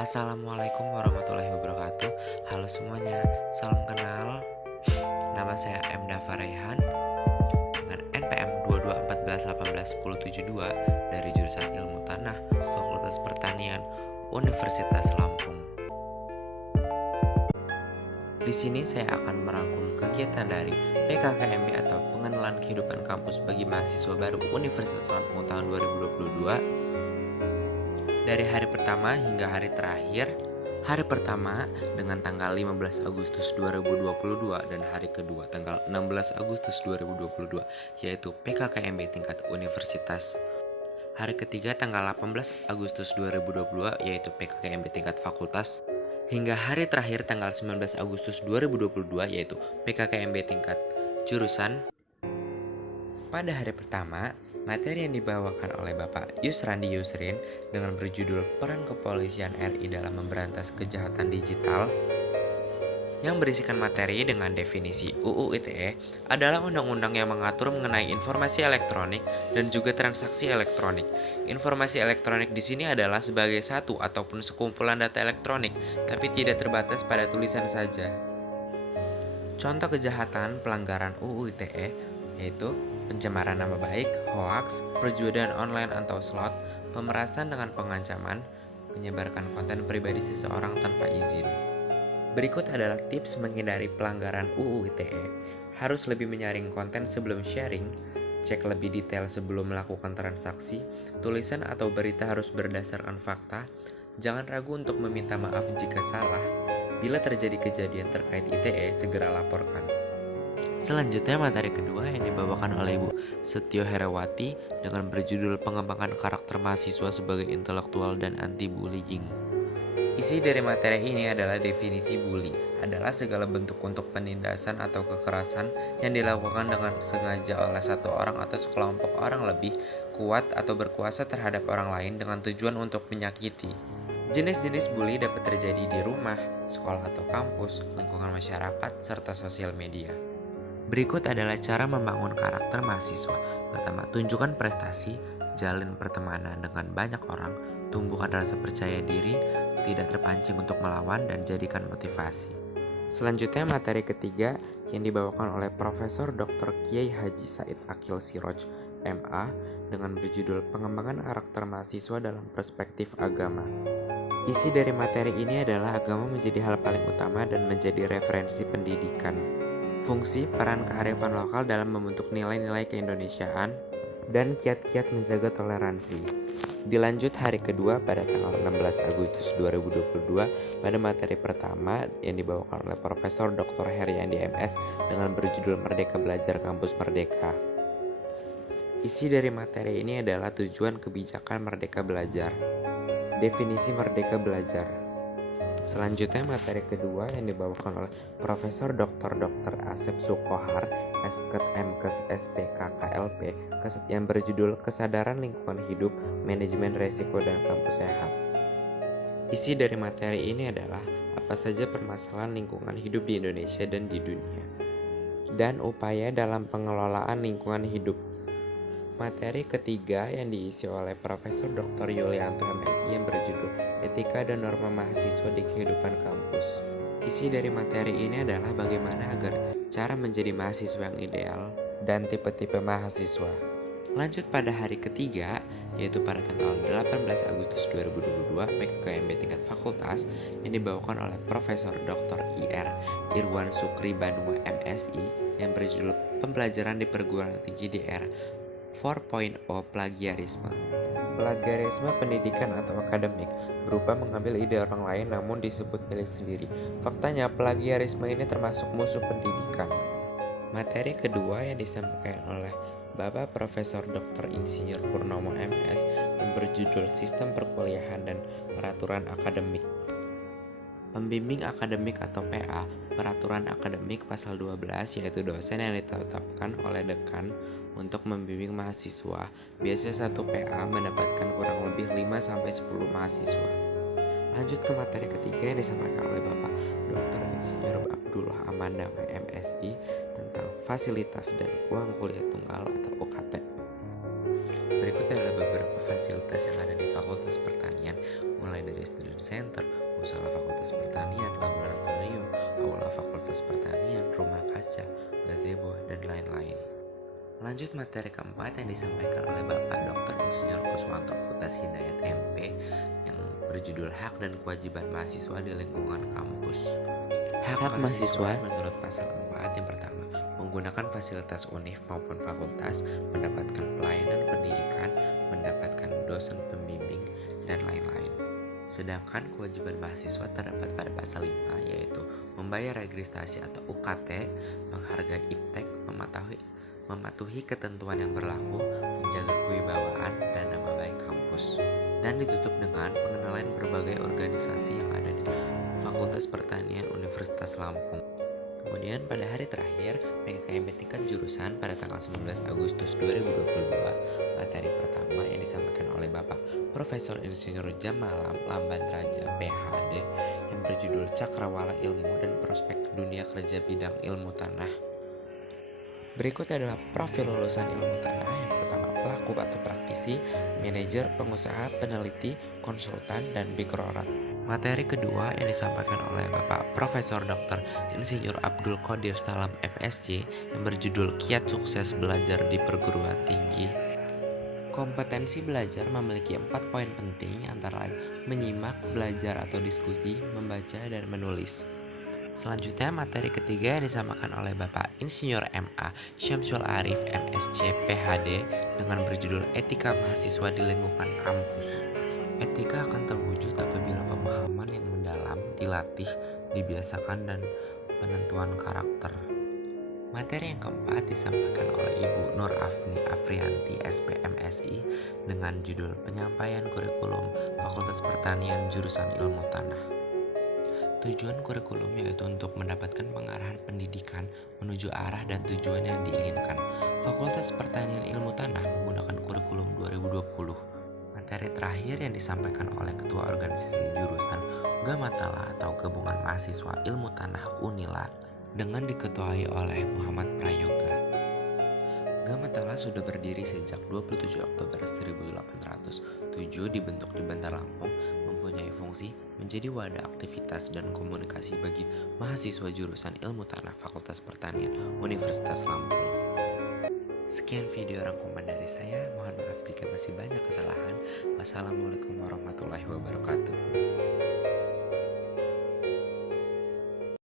Assalamualaikum warahmatullahi wabarakatuh. Halo semuanya, salam kenal. Nama saya M. Dava Raihan dengan NPM 2214181072 dari jurusan Ilmu Tanah, Fakultas Pertanian, Universitas Lampung. Di sini saya akan merangkum kegiatan dari PKKMB atau Pengenalan Kehidupan Kampus bagi Mahasiswa Baru Universitas Lampung tahun 2022. Dari hari pertama hingga hari terakhir. Hari pertama dengan tanggal 15 Agustus 2022 dan hari kedua tanggal 16 Agustus 2022 yaitu PKKMB tingkat universitas. Hari ketiga tanggal 18 Agustus 2022 yaitu PKKMB tingkat fakultas. Hingga hari terakhir tanggal 19 Agustus 2022 yaitu PKKMB tingkat jurusan. Pada hari pertama, materi yang dibawakan oleh Bapak Yusrandi Yusrin dengan berjudul Peran Kepolisian RI dalam Memberantas Kejahatan Digital yang berisikan materi dengan definisi UU ITE adalah undang-undang yang mengatur mengenai informasi elektronik dan juga transaksi elektronik. Informasi elektronik di sini adalah sebagai satu ataupun sekumpulan data elektronik, tapi tidak terbatas pada tulisan saja. Contoh kejahatan pelanggaran UU ITE yaitu pencemaran nama baik, hoaks, perjudian online atau slot, pemerasan dengan pengancaman, menyebarkan konten pribadi seseorang tanpa izin. Berikut adalah tips menghindari pelanggaran UU ITE. Harus lebih menyaring konten sebelum sharing, cek lebih detail sebelum melakukan transaksi, tulisan atau berita harus berdasarkan fakta, jangan ragu untuk meminta maaf jika salah. Bila terjadi kejadian terkait ITE, segera laporkan. Selanjutnya materi kedua yang dibawakan oleh Ibu Setio Herawati dengan berjudul Pengembangan Karakter Mahasiswa sebagai Intelektual dan Anti-Bullying. Isi dari materi ini adalah definisi bully adalah segala bentuk untuk penindasan atau kekerasan yang dilakukan dengan sengaja oleh satu orang atau sekelompok orang lebih kuat atau berkuasa terhadap orang lain dengan tujuan untuk menyakiti. Jenis-jenis bully dapat terjadi di rumah, sekolah atau kampus, lingkungan masyarakat, serta sosial media. Berikut adalah cara membangun karakter mahasiswa. Pertama, tunjukkan prestasi, jalin pertemanan dengan banyak orang, tumbuhkan rasa percaya diri, tidak terpancing untuk melawan, dan jadikan motivasi. Selanjutnya materi ketiga yang dibawakan oleh Profesor Dr. Kiai Haji Said Akil Siroj, MA, dengan berjudul Pengembangan Karakter Mahasiswa dalam Perspektif Agama. Isi dari materi ini adalah agama menjadi hal paling utama dan menjadi referensi pendidikan. Fungsi peran kearifan lokal dalam membentuk nilai-nilai keindonesiaan dan kiat-kiat menjaga toleransi. Dilanjut hari kedua pada tanggal 16 Agustus 2022 pada materi pertama yang dibawakan oleh Profesor Dr. Heriandi MS dengan berjudul Merdeka Belajar Kampus Merdeka. Isi dari materi ini adalah tujuan kebijakan Merdeka Belajar. Definisi Merdeka Belajar. Selanjutnya materi kedua yang dibawakan oleh Profesor Dr. Asep Sukohar, Esket Mkes SPK KLP yang berjudul Kesadaran Lingkungan Hidup, Manajemen Resiko dan Kampus Sehat. Isi dari materi ini adalah apa saja permasalahan lingkungan hidup di Indonesia dan di dunia, dan upaya dalam pengelolaan lingkungan hidup. Materi ketiga yang diisi oleh Profesor Dr. Yulianto MSI yang berjudul Etika dan Norma Mahasiswa di Kehidupan Kampus. Isi dari materi ini adalah bagaimana agar cara menjadi mahasiswa yang ideal dan tipe-tipe mahasiswa. Lanjut pada hari ketiga, yaitu pada tanggal 18 Agustus 2022 PKKMB tingkat fakultas yang dibawakan oleh Profesor Dr. IR Irwan Sukri Banua MSI yang berjudul Pembelajaran di Perguruan Tinggi di Era 4.0 Plagiarisme. Plagiarisme pendidikan atau akademik berupa mengambil ide orang lain namun disebut milik sendiri. Faktanya plagiarisme ini termasuk musuh pendidikan. Materi kedua yang disampaikan oleh Bapak Profesor Dr. Insinyur Purnomo MS yang berjudul Sistem Perkuliahan dan Peraturan Akademik. Pembimbing akademik atau PA, peraturan akademik pasal 12 yaitu dosen yang ditetapkan oleh dekan untuk membimbing mahasiswa. Biasanya satu PA mendapatkan kurang lebih 5-10 mahasiswa. Lanjut ke materi ketiga yang disampaikan oleh Bapak Dr. Insinyur Abdullah Amanda MSI tentang fasilitas dan uang kuliah tunggal atau UKT. Berikut adalah beberapa fasilitas yang ada di Fakultas Pertanian, mulai dari Student Center, musola Fakultas Pertanian, laboratorium, aula Fakultas Pertanian, rumah kaca, gazebo, dan lain-lain. Lanjut materi keempat yang disampaikan oleh Bapak Dr. Insinyur Kuswanto Futas Hidayat MP yang berjudul Hak dan Kewajiban Mahasiswa di Lingkungan Kampus. Hak mahasiswa menurut pasal 4 yang pertama, menggunakan fasilitas UNIF maupun fakultas, mendapatkan pelayanan pendidikan, mendapatkan dosen pembimbing, dan lain-lain. Sedangkan kewajiban mahasiswa terdapat pada pasal 5, yaitu membayar registrasi atau UKT, menghargai iptek, mematuhi ketentuan yang berlaku, menjaga kewibawaan dan nama baik kampus. Dan ditutup dengan pengenalan berbagai organisasi yang ada di Fakultas Pertanian Universitas Lampung. Kemudian pada hari terakhir PKKMB tingkat jurusan pada tanggal 19 Agustus 2022, materi pertama yang disampaikan oleh Bapak Profesor Insinyur Jamalam Lamban Raja PhD yang berjudul Cakrawala Ilmu dan Prospek Dunia Kerja Bidang Ilmu Tanah. Berikut adalah profil lulusan ilmu tanah. Yang pertama, pelaku atau praktisi, manajer, pengusaha, peneliti, konsultan, dan bikrorat. Materi kedua yang disampaikan oleh Bapak Profesor Dr. Insinyur Abdul Qadir Salam MSc yang berjudul Kiat Sukses Belajar di Perguruan Tinggi. Kompetensi belajar memiliki 4 poin penting, antara lain menyimak, belajar atau diskusi, membaca, dan menulis. Selanjutnya materi ketiga yang disampaikan oleh Bapak Insinyur MA Syamsul Arif MSc PhD dengan berjudul Etika Mahasiswa di Lingkungan Kampus. Etika akan terwujud apabila pemahaman yang mendalam dilatih, dibiasakan, dan penentuan karakter. Materi yang keempat disampaikan oleh Ibu Nur Afni Afrianti SPMSI dengan judul Penyampaian Kurikulum Fakultas Pertanian Jurusan Ilmu Tanah. Tujuan kurikulum yaitu untuk mendapatkan pengarahan pendidikan menuju arah dan tujuan yang diinginkan. Fakultas Pertanian Ilmu Tanah menggunakan kurikulum 2020. Materi terakhir yang disampaikan oleh Ketua Organisasi Jurusan Gamatala atau Gabungan Mahasiswa Ilmu Tanah Unila dengan diketuai oleh Muhammad Prayoga. Gamatala sudah berdiri sejak 27 Oktober 1807, dibentuk di Bandar Lampung, mempunyai fungsi menjadi wadah aktivitas dan komunikasi bagi mahasiswa jurusan Ilmu Tanah Fakultas Pertanian Universitas Lampung. Sekian video rangkuman dari saya, mohon maaf jika masih banyak kesalahan. Wassalamualaikum warahmatullahi wabarakatuh.